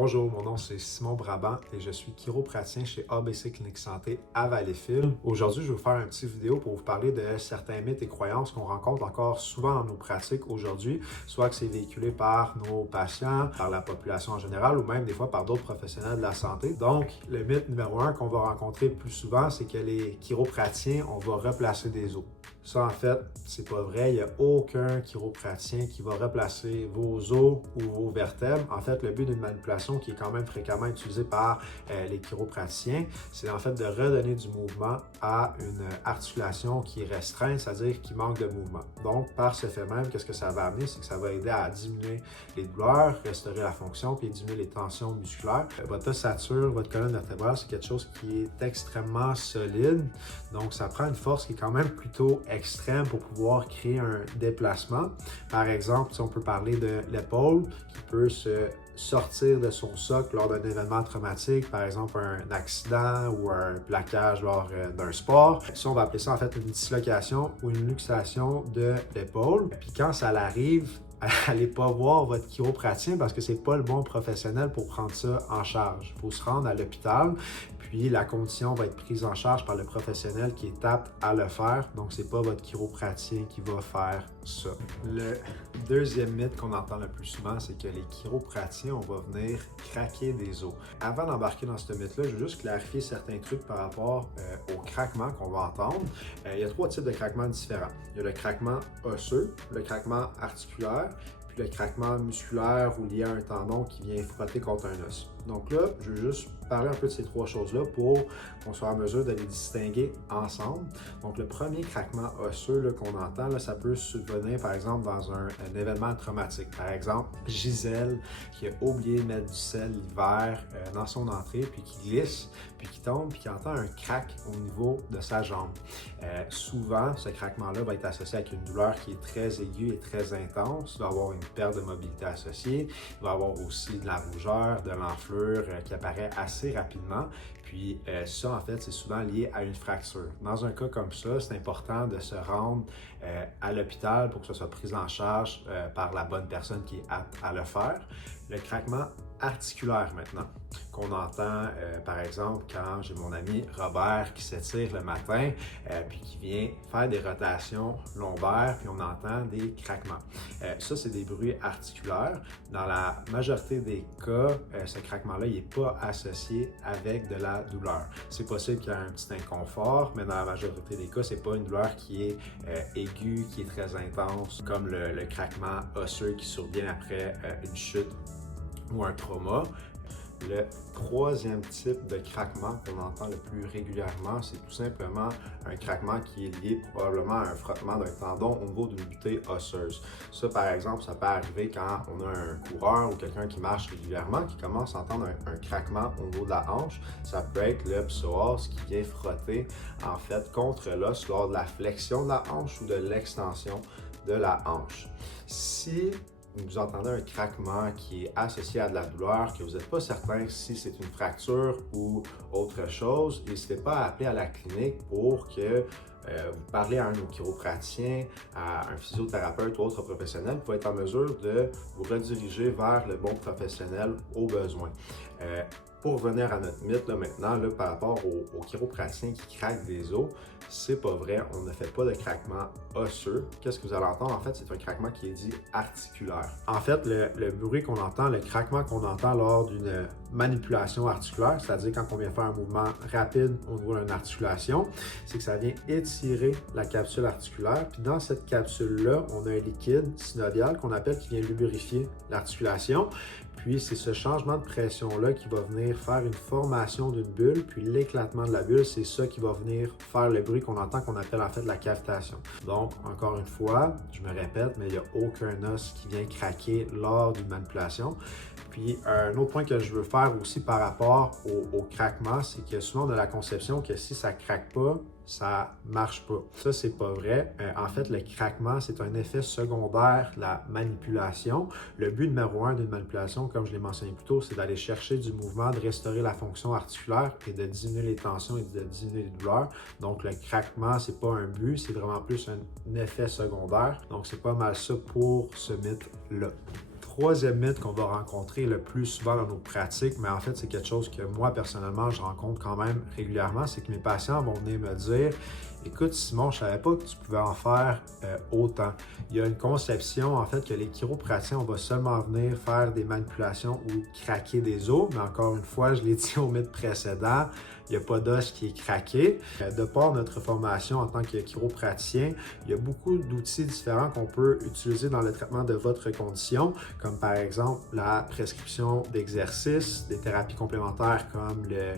Bonjour, mon nom c'est Simon Brabant et je suis chiropraticien chez ABC Clinique Santé à Valleyfield. Aujourd'hui, je vais vous faire une petite vidéo pour vous parler de certains mythes et croyances qu'on rencontre encore souvent dans nos pratiques aujourd'hui, soit que c'est véhiculé par nos patients, par la population en général ou même des fois par d'autres professionnels de la santé. Donc, le mythe numéro 1 qu'on va rencontrer le plus souvent, c'est que les chiropraticiens, on va replacer des os. Ça, en fait, c'est pas vrai. Il n'y a aucun chiropraticien qui va replacer vos os ou vos vertèbres. En fait, le but d'une manipulation qui est quand même fréquemment utilisée par les chiropraticiens, c'est en fait de redonner du mouvement à une articulation qui est restreinte, c'est-à-dire qui manque de mouvement. Donc, par ce fait même, qu'est-ce que ça va amener? C'est que ça va aider à diminuer les douleurs, restaurer la fonction, puis diminuer les tensions musculaires. Votre ossature, votre colonne vertébrale, c'est quelque chose qui est extrêmement solide. Donc, ça prend une force qui est quand même plutôt extrême pour pouvoir créer un déplacement. Par exemple, si on peut parler de l'épaule qui peut se sortir de son socle lors d'un événement traumatique, par exemple un accident ou un plaquage lors d'un sport. Ça, on va appeler ça en fait une dislocation ou une luxation de l'épaule. Puis quand ça arrive, allez pas voir votre chiropraticien parce que c'est pas le bon professionnel pour prendre ça en charge. Il faut se rendre à l'hôpital, puis la condition va être prise en charge par le professionnel qui est apte à le faire. Donc, c'est pas votre chiropraticien qui va faire ça. Le deuxième mythe qu'on entend le plus souvent, c'est que les chiropraticiens, on va venir craquer des os. Avant d'embarquer dans ce mythe-là, je veux juste clarifier certains trucs par rapport au craquement qu'on va entendre. Il y a 3 types de craquements différents. Il y a le craquement osseux, le craquement articulaire, puis le craquement musculaire ou lié à un tendon qui vient frotter contre un os. Donc là, je veux juste parler un peu de ces 3 choses-là pour qu'on soit en mesure de les distinguer ensemble. Donc, le premier craquement osseux qu'on entend, là, ça peut survenir, par exemple, dans un événement traumatique. Par exemple, Gisèle qui a oublié de mettre du sel l'hiver dans son entrée, puis qui glisse, puis qui tombe, puis qui entend un crack au niveau de sa jambe. Souvent, ce craquement-là va être associé avec une douleur qui est très aiguë et très intense. Il va y avoir une perte de mobilité associée. Il va y avoir aussi de la rougeur, de l'enflure qui apparaît assez rapidement. Puis ça, en fait, c'est souvent lié à une fracture. Dans un cas comme ça, c'est important de se rendre à l'hôpital pour que ça soit pris en charge par la bonne personne qui est apte à le faire. Le craquement articulaire maintenant, qu'on entend par exemple quand j'ai mon ami Robert qui s'étire le matin puis qui vient faire des rotations lombaires puis on entend des craquements. Ça, c'est des bruits articulaires. Dans la majorité des cas, ce craquement-là, il n'est pas associé avec de la douleur. C'est possible qu'il y ait un petit inconfort, mais dans la majorité des cas, c'est pas une douleur qui est aiguë, qui est très intense, comme le craquement osseux qui survient après une chute ou un trauma. Le troisième type de craquement qu'on entend le plus régulièrement, c'est tout simplement un craquement qui est lié probablement à un frottement d'un tendon au niveau d'une butée osseuse. Ça, par exemple, ça peut arriver quand on a un coureur ou quelqu'un qui marche régulièrement qui commence à entendre un craquement au niveau de la hanche. Ça peut être le psoas qui vient frotter en fait contre l'os lors de la flexion de la hanche ou de l'extension de la hanche. Si vous entendez un craquement qui est associé à de la douleur, que vous n'êtes pas certain si c'est une fracture ou autre chose, n'hésitez pas à appeler à la clinique pour que vous parlez à un de nos chiropraticiens, à un physiothérapeute ou autre professionnel pour être en mesure de vous rediriger vers le bon professionnel au besoin. Pour revenir à notre mythe maintenant, par rapport aux chiropraticiens qui craquent des os, c'est pas vrai, on ne fait pas de craquement osseux. Qu'est-ce que vous allez entendre? En fait, c'est un craquement qui est dit articulaire. En fait, le bruit qu'on entend, le craquement qu'on entend lors d'une manipulation articulaire, c'est-à-dire quand on vient faire un mouvement rapide au niveau d'une articulation, c'est que ça vient étirer la capsule articulaire. Puis dans cette capsule-là, on a un liquide synovial qu'on appelle qui vient lubrifier l'articulation. Puis c'est ce changement de pression-là qui va venir faire une formation d'une bulle, puis l'éclatement de la bulle, c'est ça qui va venir faire le bruit qu'on entend, qu'on appelle en fait la cavitation. Donc, encore une fois, je me répète, mais il n'y a aucun os qui vient craquer lors d'une manipulation. Puis un autre point que je veux faire aussi par rapport au craquement, c'est que souvent on a la conception que si ça ne craque pas, ça marche pas. Ça, c'est pas vrai. En fait, le craquement, c'est un effet secondaire de la manipulation. Le but numéro 1 d'une manipulation, comme je l'ai mentionné plus tôt, c'est d'aller chercher du mouvement, de restaurer la fonction articulaire et de diminuer les tensions et de diminuer les douleurs. Donc, le craquement, c'est pas un but, c'est vraiment plus un effet secondaire. Donc, c'est pas mal ça pour ce mythe-là. troisième mythe qu'on va rencontrer le plus souvent dans nos pratiques, mais en fait, c'est quelque chose que moi, personnellement, je rencontre quand même régulièrement, c'est que mes patients vont venir me dire: écoute, Simon, je ne savais pas que tu pouvais en faire autant. Il y a une conception, en fait, que les chiropraticiens, on va seulement venir faire des manipulations ou craquer des os, mais encore une fois, je l'ai dit au mythe précédent, il n'y a pas d'os qui est craqué. De par notre formation en tant que chiropraticien, il y a beaucoup d'outils différents qu'on peut utiliser dans le traitement de votre condition, comme par exemple la prescription d'exercices, des thérapies complémentaires comme le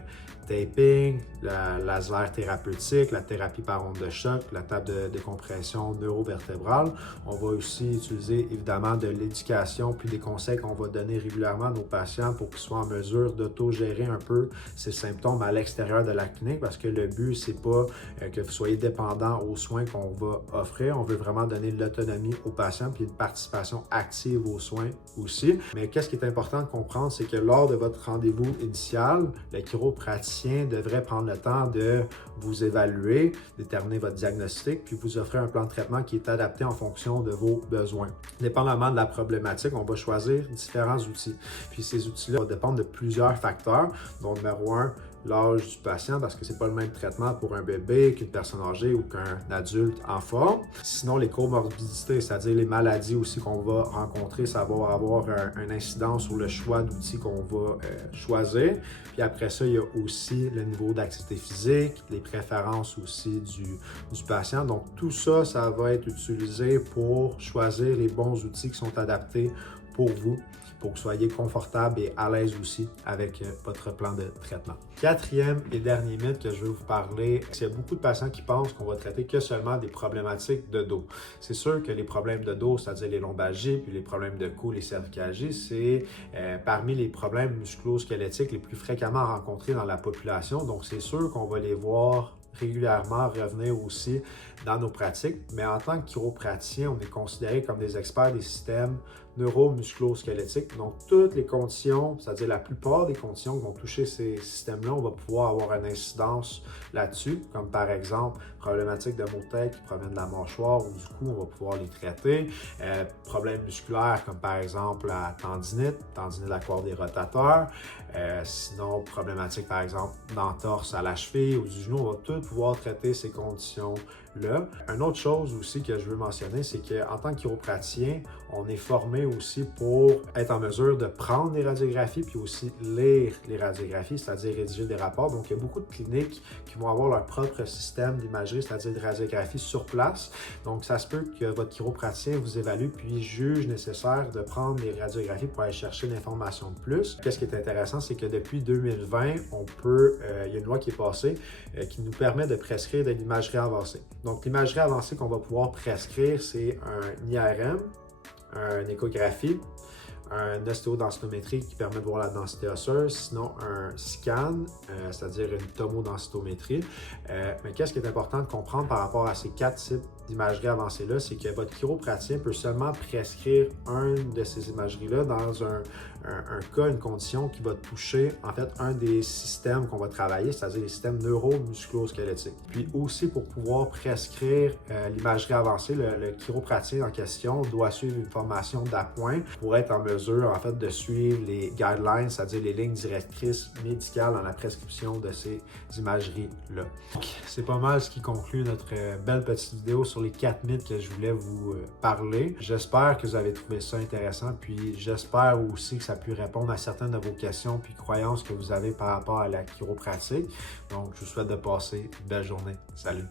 taping, la laser thérapeutique, la thérapie par onde de choc, la table de décompression neurovertébrale. On va aussi utiliser évidemment de l'éducation puis des conseils qu'on va donner régulièrement à nos patients pour qu'ils soient en mesure d'autogérer un peu ces symptômes à l'extérieur de la clinique, parce que le but, c'est pas que vous soyez dépendant aux soins qu'on va offrir. On veut vraiment donner de l'autonomie aux patients puis une participation active aux soins aussi. Mais qu'est-ce qui est important de comprendre, c'est que lors de votre rendez-vous initial, le chiropraticien devrait prendre le temps de vous évaluer, déterminer votre diagnostic, puis vous offrir un plan de traitement qui est adapté en fonction de vos besoins. Dépendamment de la problématique, on va choisir différents outils. Puis ces outils-là vont dépendre de plusieurs facteurs, dont numéro 1, l'âge du patient, parce que c'est pas le même traitement pour un bébé qu'une personne âgée ou qu'un adulte en forme. Sinon, les comorbidités, c'est-à-dire les maladies aussi qu'on va rencontrer, ça va avoir un incident sur le choix d'outils qu'on va choisir. Puis après ça, il y a aussi le niveau d'activité physique, les préférences aussi du patient. Donc tout ça, ça va être utilisé pour choisir les bons outils qui sont adaptés pour vous, pour que vous soyez confortable et à l'aise aussi avec votre plan de traitement. Quatrième et dernier mythe que je veux vous parler, c'est qu'il y a beaucoup de patients qui pensent qu'on va traiter que seulement des problématiques de dos. C'est sûr que les problèmes de dos, c'est-à-dire les lombalgies, puis les problèmes de cou, les cervicalgies, c'est parmi les problèmes musculo-squelettiques les plus fréquemment rencontrés dans la population. Donc c'est sûr qu'on va les voir régulièrement revenir aussi dans nos pratiques, mais en tant que chiropraticien, on est considéré comme des experts des systèmes neuromusculo-squelettiques. Donc, toutes les conditions, c'est-à-dire la plupart des conditions qui vont toucher ces systèmes-là, on va pouvoir avoir une incidence là-dessus, comme par exemple, problématiques de maux de tête qui proviennent de la mâchoire ou du cou, on va pouvoir les traiter. Problèmes musculaires, comme par exemple la tendinite de la corde des rotateurs. Sinon, problématiques, par exemple, d'entorse à la cheville ou du genou, on va tout pouvoir traiter ces conditions-là. Une autre chose aussi que je veux mentionner, c'est qu'en tant que chiropraticien, on est formé aussi pour être en mesure de prendre des radiographies puis aussi lire les radiographies, c'est-à-dire rédiger des rapports. Donc, il y a beaucoup de cliniques qui vont avoir leur propre système d'imagerie, c'est-à-dire de radiographie sur place. Donc, ça se peut que votre chiropraticien vous évalue puis juge nécessaire de prendre des radiographies pour aller chercher l'information de plus. Qu'est-ce qui est intéressant, c'est que depuis 2020, il y a une loi qui est passée qui nous permet de prescrire de l'imagerie avancée. Donc, l'imagerie avancée qu'on va pouvoir prescrire, c'est un IRM, une échographie, un ostéodensitométrie qui permet de voir la densité osseuse, sinon un scan, c'est-à-dire une tomodensitométrie. Mais qu'est-ce qui est important de comprendre par rapport à ces 4 types d'imagerie avancée-là, c'est que votre chiropraticien peut seulement prescrire un de ces imageries-là dans un cas, une condition qui va toucher en fait un des systèmes qu'on va travailler, c'est-à-dire les systèmes neuromusculo-squelettiques. Puis aussi, pour pouvoir prescrire l'imagerie avancée, le chiropraticien en question doit suivre une formation d'appoint pour être en mesure en fait de suivre les guidelines, c'est-à-dire les lignes directrices médicales dans la prescription de ces imageries-là. Donc, c'est pas mal ce qui conclut notre belle petite vidéo sur les 4 mythes que je voulais vous parler. J'espère que vous avez trouvé ça intéressant, puis j'espère aussi que ça a pu répondre à certaines de vos questions puis croyances que vous avez par rapport à la chiropratique. Donc, je vous souhaite de passer une belle journée. Salut!